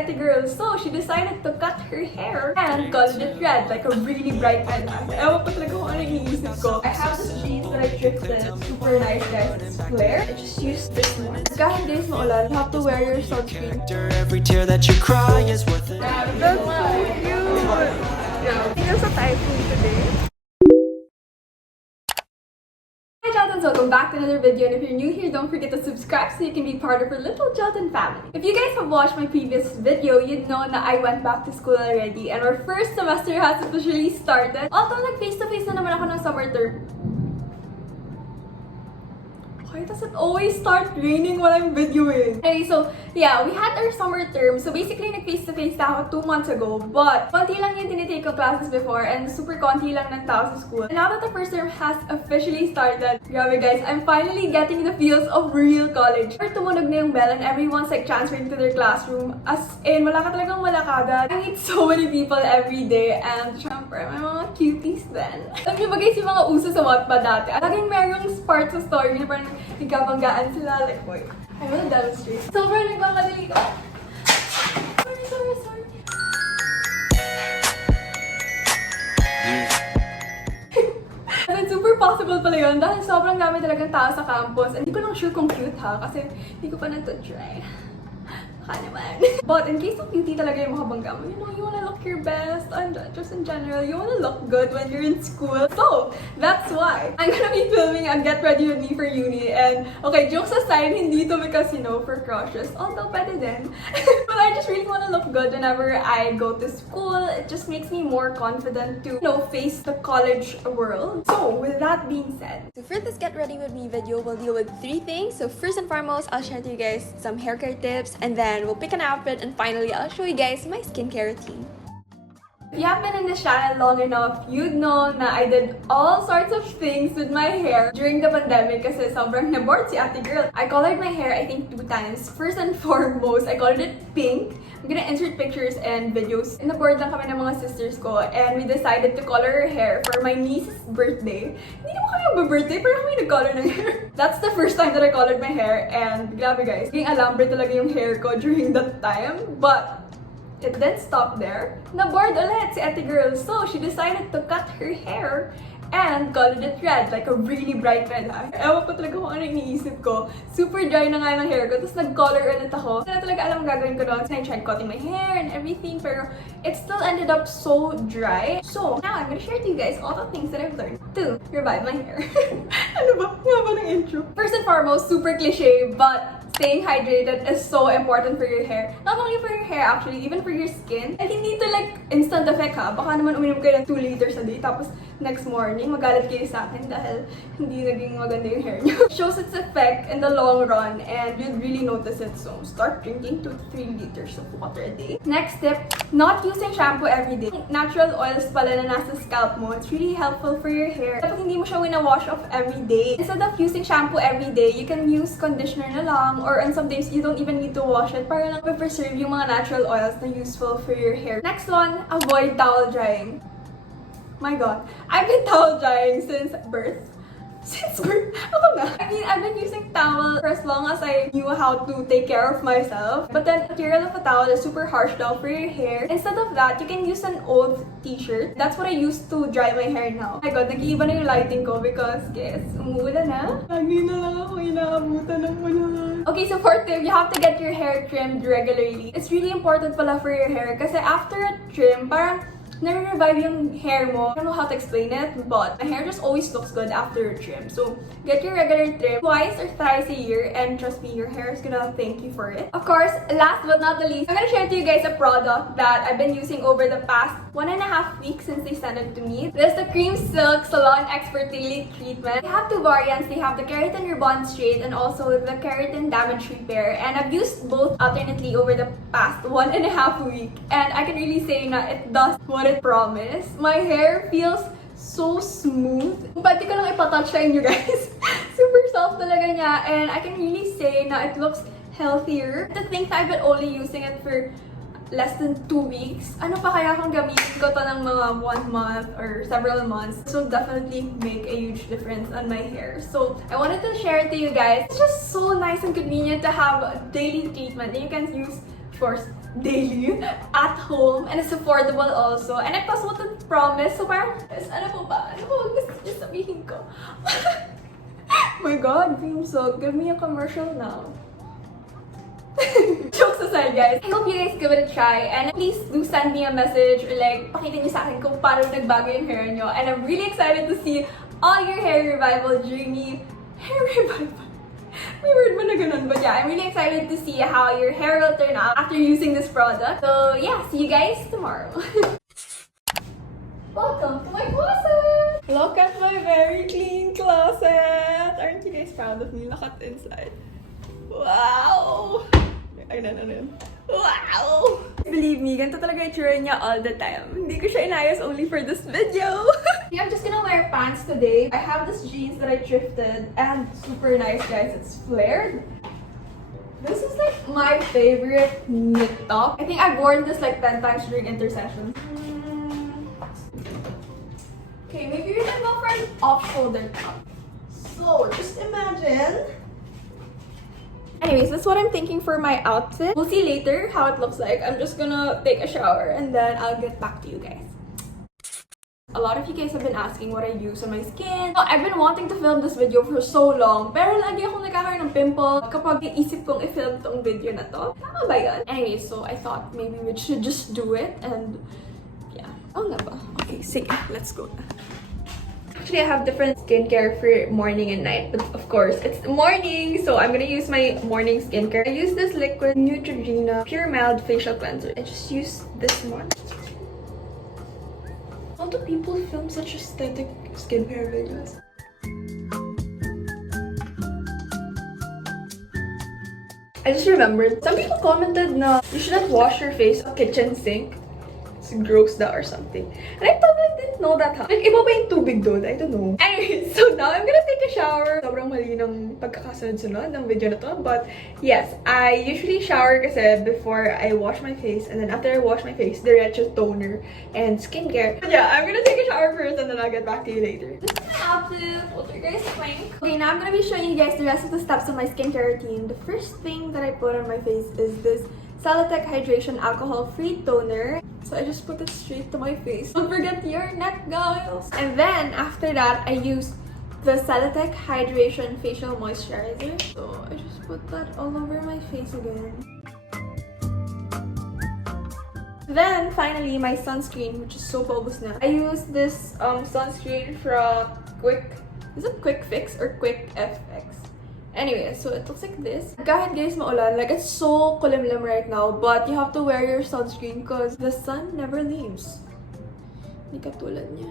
𝘤𝘰𝘭𝘭𝘢𝘣s, so she decided to cut her hair and colored it red, like a really bright red. Ewan ko talaga kung ano iniisip ko. I have this jeans that I thrifted. Super nice, guys. It's flare. I just used this one. Kahit days maulan, you have to wear your sunscreen. Every tear that you cry is worth it. That's so cute! Yeah. Tingnan sa typhoon today. Hi Jotans! Welcome back to another video, and if you're new here, don't forget to subscribe so you can be part of our little Jotan family. If you guys have watched my previous video, you'd know that I went back to school already and our first semester has officially started. Although nag-face-to-face na naman ako ng summer term. Why does it always start raining while I'm videoing? Okay, so yeah, we had our summer term. So basically, nag-face-to-face na ako 2 months ago. But konti lang yung tinitake ko classes before and super konti lang ng tao sa school. And now that the first term has officially started, grabe guys, I'm finally getting the feels of real college. Or tumunog na yung bell and everyone's like transferring to their classroom. As in, wala ka talagang malakadan. I meet so many people every day and syempre, may mga cuties din. Alam niyo ba guys, yung mga uso sa Wattpad dati? Laging merong part sa story na parang nagkabanggaan sila. Like, boy, I will demonstrate. Sobrang nagmamadali ko. Sorry. And super possible pala yun dahil sobrang dami talagang tao sa campus. And hindi ko lang sure kung cute ha, kasi hindi ko pa na-try. Baka naman. But in case of beauty talaga yung makabangga mo, you know, you wanna look your best and just in general, you wanna look good when you're in school. So, that's why I'm gonna be filming a Get Ready With Me for uni. And, okay, jokes aside, hindi to because, you know, for crushes. Although, pwede din. But I just really wanna look good whenever I go to school. It just makes me more confident to, you know, face the college world. So, with that being said, so for this Get Ready With Me video, we'll deal with 3 things. So, first and foremost, I'll share to you guys some hair care tips, and then we'll pick an outfit, and finally, I'll show you guys my skincare routine. If you have been in this channel long enough, you'd know na I did all sorts of things with my hair during the pandemic kasi sobrang na-bored si ate girl. I colored my hair, I think 2 times. First and foremost, I colored it pink. I'm gonna insert pictures and videos. Na-bored lang kami ng mga sisters ko and we decided to color her hair for my niece's birthday. Hindi naman kami mag-birthday, pero kami nag-color ng hair. That's the first time that I colored my hair and grabe guys, naging alambre talaga yung hair ko during that time. But it didn't stop there. Na-bored ulit si ate girl, so she decided to cut her hair and colored it red, like a really bright red. Ewan ko talaga kung ano iniisip ko. Super dry na nga ng hair ko, tapos nag-color ulit ako. Hindi na talaga alam gagawin ko doon. So I tried cutting my hair and everything, pero it still ended up so dry. So now I'm gonna share to you guys all the things that I've learned to revive my hair. Ano ba? Nga ba ng intro? First and foremost, super cliche, but staying hydrated is so important for your hair. Not only for your hair actually, even for your skin. And hindi to like instant effect ha. Baka naman uminom kayo ng 2 liters a day tapos next morning magalit kayo sa akin dahil hindi naging maganda yung hair niyo. It shows its effect in the long run and you'd really notice it. So start drinking 2 to 3 liters of water a day. Next tip, not using shampoo every day. Natural oils pala na nasa scalp mo. It's really helpful for your hair. Kapag hindi mo siya wina-wash off every day. Instead of using shampoo every day, you can use conditioner na lang or on some days you don't even need to wash it para lang preserve yung mga natural oils na useful for your hair. Next one, avoid towel drying. My god, I've been towel drying since birth. Ako na. I mean, I've been using towel for as long as I knew how to take care of myself. But then, the material of a towel is super harsh daw for your hair. Instead of that, you can use an old t-shirt. That's what I use to dry my hair now. Oh my god, nag-iiba na yung lighting ko because, guys, umuulan na. Lagi na lang ako inaabutan ng ulan. Okay, so fourth tip, you have to get your hair trimmed regularly. It's really important pala for your hair kasi after a trim, parang nare-revive yung hair mo. I don't know how to explain it, but my hair just always looks good after a trim. So, get your regular trim twice or thrice a year, and trust me, your hair is gonna thank you for it. Of course, last but not the least, I'm gonna share to you guys a product that I've been using over the past 1.5 weeks since they sent it to me. This is the Cream Silk Salon Expert Daily Treatment. They have 2 variants. They have the Keratin Rebond Straight and also the Keratin Damage Repair. And I've used both alternately over the past 1.5 weeks. And I can really say that it does what it promised. My hair feels so smooth. Pwede ko lang ipatouch sa inyo guys. Super soft talaga niya. And I can really say na it looks healthier. To think that I've been only using it for less than 2 weeks. Ano pa kaya kung gamitin ko to ng mga 1 month or several months? This will definitely make a huge difference on my hair. So, I wanted to share it to you guys. It's just so nice and convenient to have a daily treatment that you can use course, daily, at home, and it's affordable also. And I plus want to promise, so parang, ano po ba? Ano po gusto niyo sabihin ko? My God, Dream Soap, give me a commercial now. Jokes aside, guys, I hope you guys give it a try, and please do send me a message or like, pakita niyo sa akin kung paano nagbago yung hair niyo. And I'm really excited to see all your hair revival during the hair revival. May word ba na ganun? But yeah, I'm really excited to see how your hair will turn out after using this product. So yeah, see you guys tomorrow. Welcome to my closet! Look at my very clean closet! Aren't you guys proud of me? Look at inside. Wow! Ay, no. Wow! Believe me, ganito talaga yung tsura niya all the time. Hindi ko siya inayos only for this video. Yeah, I'm just gonna wear pants today. I have this jeans that I thrifted and super nice, guys. It's flared. This is like my favorite knit top. I think I've worn this like 10 times during intersessions. Okay, maybe we can go for an off-shoulder top. So, just imagine. Anyways, that's what I'm thinking for my outfit. We'll see later how it looks like. I'm just gonna take a shower and then I'll get back to you guys. A lot of you guys have been asking what I use on my skin. So, I've been wanting to film this video for so long, pero lagi akong nagkakaroon ng pimple kapag iisip kong i-film tong video na to. Tama ba yun? Anyways, so I thought maybe we should just do it and yeah. Oh nga ba? Okay, sige, let's go. Actually, I have different skincare for morning and night, but of course, it's morning, so I'm gonna use my morning skincare. I use this liquid Neutrogena Pure Mild Facial Cleanser. I just use this one. How do people film such aesthetic skincare videos? I just remembered, some people commented na you shouldn't wash your face at kitchen sink. Gross that or something. And I totally didn't know that, huh? Like, iba ba yung tubig doon? I don't know. Anyway, so now I'm gonna take a shower. Sobrang mali ng pagkakasunod-sunod ng video na to. But yes, I usually shower kasi before I wash my face. And then after I wash my face, diretso toner and skincare. But yeah, I'm gonna take a shower first and then I'll get back to you later. This is my outfit. What do you guys think? Okay, now I'm gonna be showing you guys the rest of the steps of my skincare routine. The first thing that I put on my face is this Celatec Hydration Alcohol-Free Toner. So I just put it straight to my face. Don't forget your neck, guys! And then, after that, I use the Celatec Hydration Facial Moisturizer. So I just put that all over my face again. Then, finally, my sunscreen, which is so paubos na. I use this sunscreen from Is it Quick Fix or Quick FX? Anyway, so it looks like this. Kahit guys maulan, like it's so kulimlim right now, but you have to wear your sunscreen because the sun never leaves. Hindi katulad niya.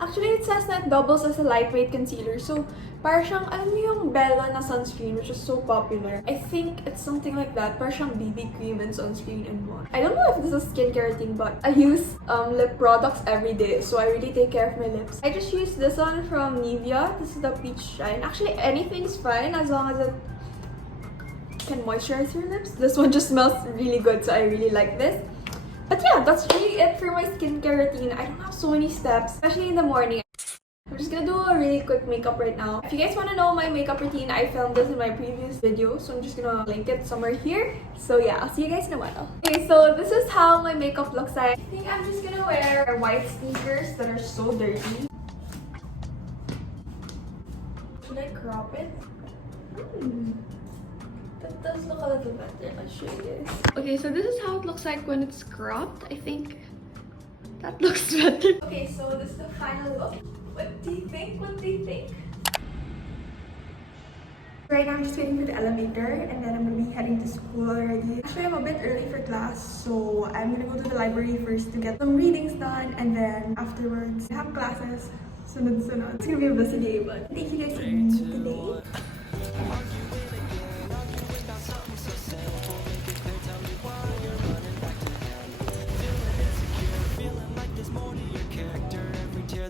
Actually, it says that it doubles as a lightweight concealer. So, parang siyang, alam mo yung Bella na sunscreen, which is so popular. I think it's something like that. Parang siyang BB cream and sunscreen in one. I don't know if this is a skincare thing, but I use lip products every day. So, I really take care of my lips. I just use this one from Nivea. This is the Peach Shine. Actually, anything's fine as long as it can moisturize your lips. This one just smells really good, so I really like this. But yeah, that's really it for my skincare routine. I don't have so many steps, especially in the morning. I'm just gonna do a really quick makeup right now. If you guys want to know my makeup routine, I filmed this in my previous video, so I'm just gonna link it somewhere here. So yeah, I'll see you guys in a while. Okay, so this is how my makeup looks like. I think I'm just gonna wear white sneakers that are so dirty. Should I crop it? That does look a little better. I'll show you guys. Okay, so this is how it looks like when it's cropped. I think that looks better. Okay, so this is the final look. What do you think? What do you think? Right now, I'm just waiting for the elevator and then I'm gonna be heading to school already. Actually, I'm a bit early for class, so I'm gonna go to the library first to get some readings done, and then afterwards, I have classes. Sunod-sunod. It's gonna be a busy day, but thank you guys for joining me today.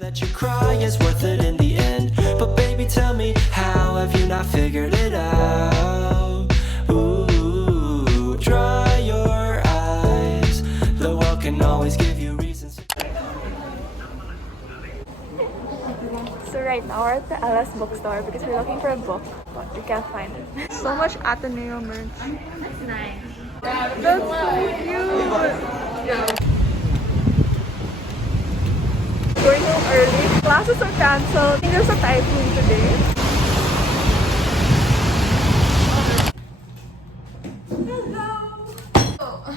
That you cry is worth it in the end. But baby, tell me, how have you not figured it out? Ooh, dry your eyes. The world can always give you reasons. So right now we're at the LS bookstore because we're looking for a book. But You can't find it. So much Ateneo merch. That's nice. That's so cute! Going home early. Classes are cancelled. I think there's a typhoon today. Hello! Oh.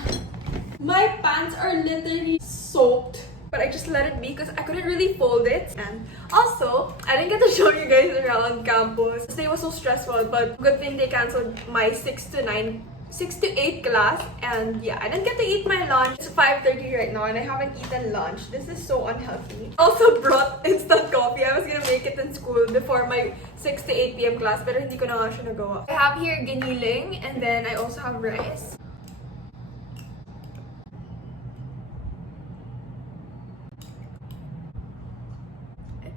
My pants are literally soaked. But I just let it be because I couldn't really fold it. And also, I didn't get to show you guys around campus. This day was so stressful, but good thing they canceled my 6 to 8 class. And yeah, I didn't get to eat my lunch. It's 5:30 right now and I haven't eaten lunch. This is so unhealthy. Also brought instant coffee. I was gonna make it in school before my 6 to 8 p.m. class, pero hindi ko na nga siya nagawa. I have here giniling and then I also have rice.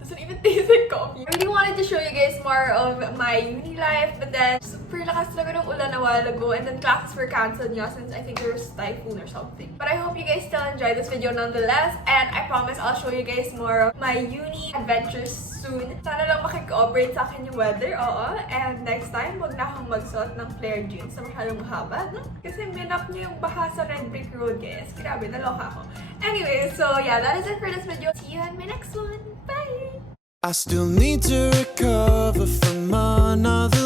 Doesn't even taste like coffee. I really wanted to show you guys more of my uni life, but then super lakas talaga ng ulan a while ago, and then classes were cancelled nga since I think there was typhoon or something. But I hope you guys still enjoy this video nonetheless, and I promise I'll show you guys more of my uni adventures soon. Sana lang makikooperate sa akin yung weather, oo. And next time, wag na akong magsuot ng flare jeans na masyadong mahaba, no? Kasi minap niyo yung baha sa Red Brick Road, guys. Grabe, naloka ako. Anyway, so yeah, that is it for this video. See you in my next one. Bye! I still need to recover from another